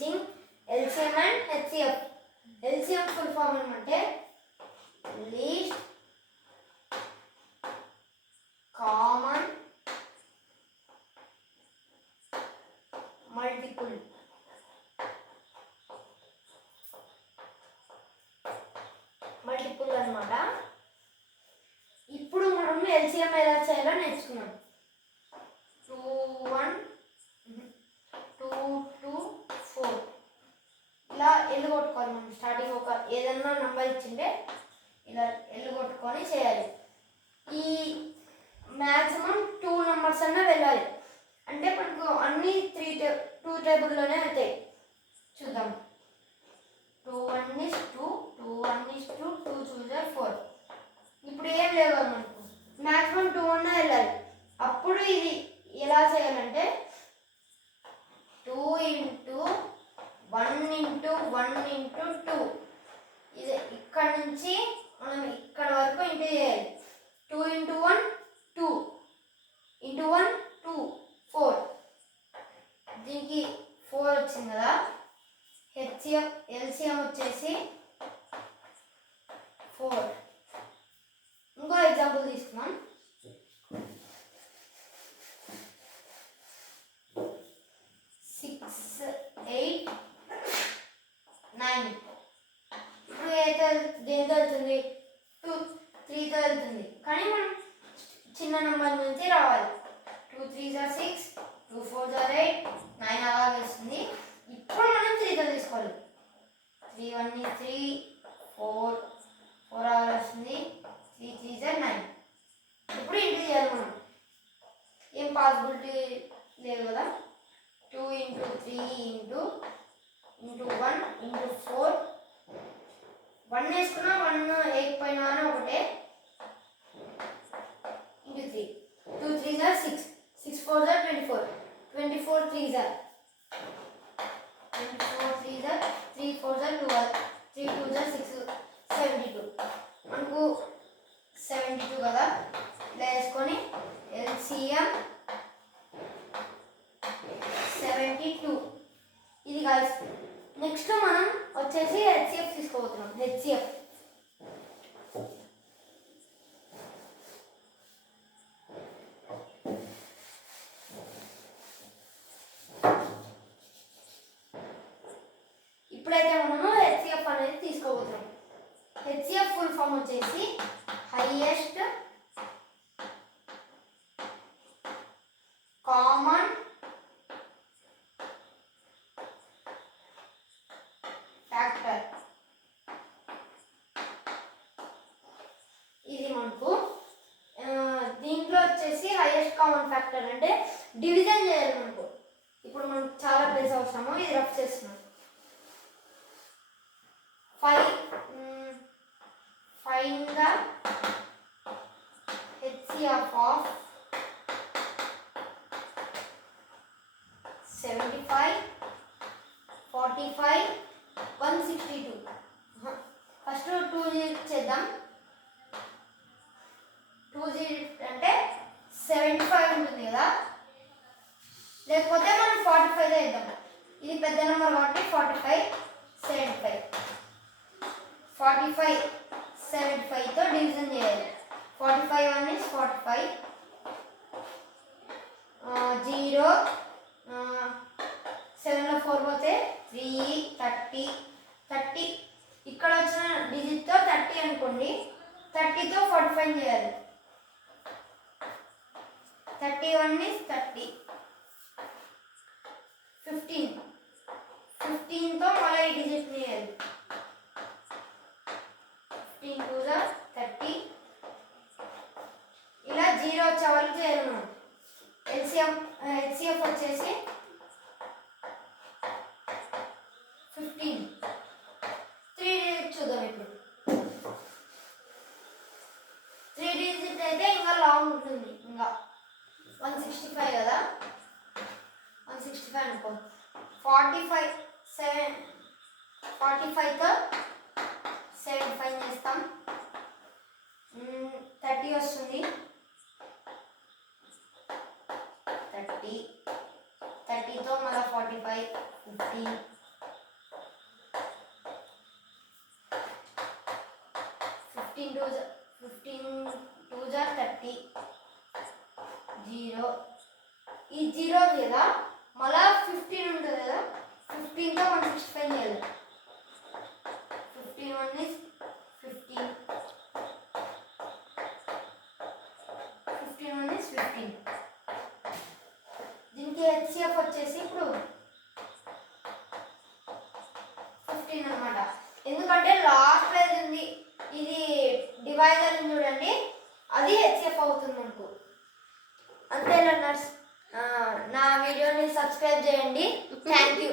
Teaching LCM and HCF. LCM full form ఏమంటే least common multiple. అన్నమాట. ఇప్పుడు మనం LCM ఎలా చేయాలో నేర్చుకున్నాం. 2 1 2 2 4 ఇలా ఎల్లు కొట్టుకోవాలి. మనం స్టార్టింగ్ ఒక ఏదన్నా నెంబర్ ఇచ్చింటే ఇలా ఎల్లు కొట్టుకొని చేయాలి. ఈ మ్యాక్సిమం 2 నెంబర్స్ అన్నా వెళ్ళాలి. అంటే మనకు అన్ని 2 టేబుల్లోనే అవుతాయి. చూద్దాం. 2 1 is 2, 2 1 is 2, 2 2 is 4. ఇప్పుడు ఏం లేవు మనకు, మ్యాక్సిమం 2 అన్నా వెళ్ళాలి. అప్పుడు ఇది ఎలా చేయాలంటే 2 into 1 into 1 into 2. ఇది ఇక్కడ నుంచి మనం ఇక్కడ వరకు ఇంటూ చేయాలి. 2 into 1 2 into 1 2 4. దీనికి 4 వచ్చింది కదా. LCM వచ్చేసి 4. ఇంకో ఎగ్జాంపుల్ తీసుకున్నాం. 6 8 9. ఇప్పుడు అయితే దేనితో వెళ్తుంది? 2 3తో వెళ్తుంది. కానీ మనం చిన్న నెంబర్ నుంచి రావాలి. 2 3s are 6, 2 4s are 8, 9 అలా వస్తుంది. ఇప్పుడు మనం 3తో తీసుకోవాలి. 3 1 is 3, 4 4 అలా వస్తుంది. 3 3s are 9. ఇప్పుడు ఇంటూ చేయాలి. మనం ఏం పాసిబిలిటీ లేదు కదా. 2 into 3 into 1 into 4. 1 వేసుకున్నా 1 వేయకపోయినా ఒకటే. into 3. 2 3s are 6, 6 4s are 24, 24 3s are 24 3s are 3 4s are 12, 3 2s are 6, 72. మనకు 72 కదా. ఇలా వేసుకొని LCM 72. ఇది గాయ్స్. నెక్స్ట్ మనం వచ్చేసి HCF తీసుకోబోతున్నాం. HCF ఇప్పుడైతే మనము HCF అనేది తీసుకోబోతున్నాం. HCF ఫుల్ ఫామ్ వచ్చేసి హైయెస్ట్ కామన్ ఫ్యాక్టర్. ఇది మనకు దీంట్లో వచ్చేసి హైయెస్ట్ కామన్ ఫ్యాక్టర్ అంటే డివిజన్ చేయాలి మనకు. ఇప్పుడు మనకు చాలా ప్లేస్ అవసరము. ఇది రఫ్ చేస్తున్నాం. 5 the HCF of 75 45 162. ఫస్ట్ 2 చేద్దాం. 2 అంటే 75 ఉంటుంది కదా. లేకపోతే మనం 45 వేద్దాం. ఇది పెద్ద నెంబర్ కాబట్టి 45 75. 45 75తో డివిజన్ చేయాలి. 45 1 is 45, 0 7లో 4 పోతే 3 30 30. ఇక్కడ వచ్చిన డిజిట్తో 30 అనుకోండి. 30తో 45 చేయాలి. 31 is 30. 15తో మళ్ళీ ఈ డిజిట్ చేయాలి. 15 2 30. ఇలా 0 వచ్చే వరకు చేయాలి మనం. HCF వచ్చేసి 15. 3 డిజిట్ చూద్దాం. ఇప్పుడు 3 డిజిట్ అయితే ఇంకా లాంగ్ ఉంటుంది. ఇంకా 165 కదా. 165 అనుకో. 45తో 75 చేస్తాం. 30 వస్తుంది. 30తో మళ్ళీ 45 50 15 2 జార్ 30 0 ఈ 0 కదా మళ్ళా 15 ఉంటుంది కదా 15తో 165 చేయాలి 15 1 is 15 15 1 is 15 దీనికి హెచ్సిఎఫ్ వచ్చేసి ఇప్పుడు 15 అన్నమాట ఎందుకంటే లాస్ట్ ప్రైజ్ ఉంది ఇది డివైజర్ చూడండి అది హెచ్సిఎఫ్ అవుతుంది మనకు అంతే లర్నర్స్ నా వీడియోని సబ్స్క్రైబ్ చేయండి థ్యాంక్ యూ